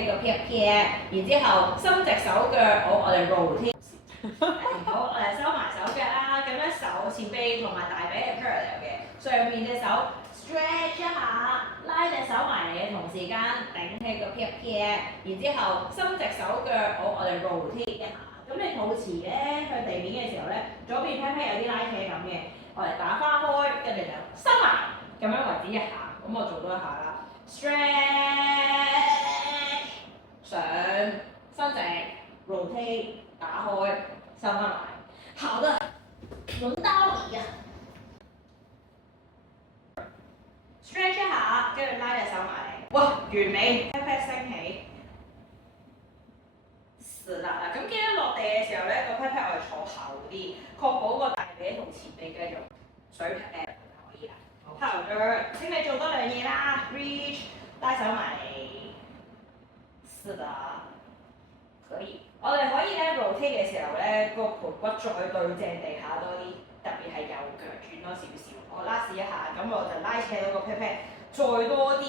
起個 pat pat，然之後伸直手腳，我哋 rotate。好，我哋收埋手腳啦，咁樣手前臂同埋大髀係 parallel 嘅，上面隻手 stretch 一下，拉隻手埋嚟嘅同時間頂起個 pat pat，然之後伸直手腳，我哋 rotate 一下。咁你肚臍咧向地面嘅時候咧，左邊 pat pat 有啲拉扯感嘅，我哋打翻開，跟住就收埋，咁樣為止一下。咁我做多一下啦 ，stretch 上伸直 rotate 打開收翻埋。好的，輪到你啊 ！stretch 一下，跟住拉隻手埋嚟，哇，完美 pat pat 升起。是啦，咁記得落地嘅時候咧，個 pat pat 我哋坐後啲，確保個大髀同前臂繼續水平可以啦。好，後腳，請你做多兩嘢啦 ，reach 拉手埋嚟，是的，可以。我哋可以咧 rotate 嘅時候咧，個盤骨再對正地下多啲，特別係右腳轉多少少。我拉試一下，咁我就拉扯到個 pat pat 再多啲。